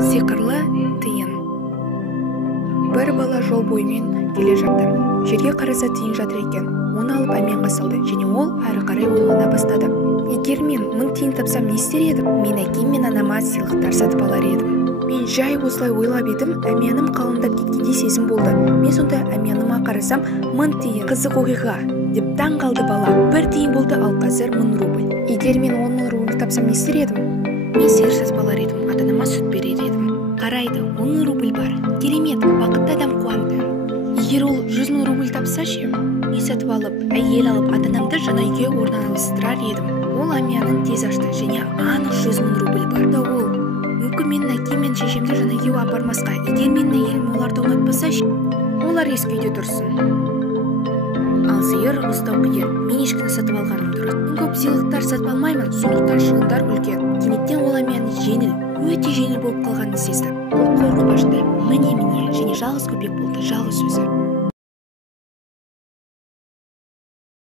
Сиқырлы тиын. Бір бала жол бойымен келе жатты. Жерге қараса тиын жатыр екен. Оны алып әмиянға салды және ол әрі қарай ойлана бастады. Егер мен 1000 тиын тапсам не істер едім? Мен әкем мен анама сыйлықтар сатып алар едім. Мен жай осылай ойлап едім, әмияным қалыңдап кеткендей сезім болды. Мен сонда әмияныма қарасам, 1000 тиын қызық оқиға деп таң қалды бала. 1 тиын болды, ал қазір 1000 рубль. Егер мен 10 000 рубль тапсам не істер едім? Мен сиыр сатып алар едім, ата-анама сүт берер едім. Қарайды, 10 000 рубль бар. Керемет, бақытты адам қуанды. Егер ол 100 000 рубль тапса ше, үй сатып алып, әйел алып, ата-анамды жаңа үйге орналастырар едім. Ол әмиянын тез ашты және анық 100 000 рубль бар. Да ол мүмкін менің әкем мен шешемді жаңа үйге апармасқа. Егер менің әйелім оларды ұнатпаса ше, олар ескі үйде тұрсын. Ал сиыр ұстау қиын. Мен ешкіні сатып алғаным дұрыс. Мен көп сыйлықтар сатып алмаймын, сондықтан шығындар үлкен. Кенеттен ол әмияны өте жеңіл болып қалғанын сезді. Ол қорқып ашты. Міне және жалғыз көпек болды, жалғыз өзі.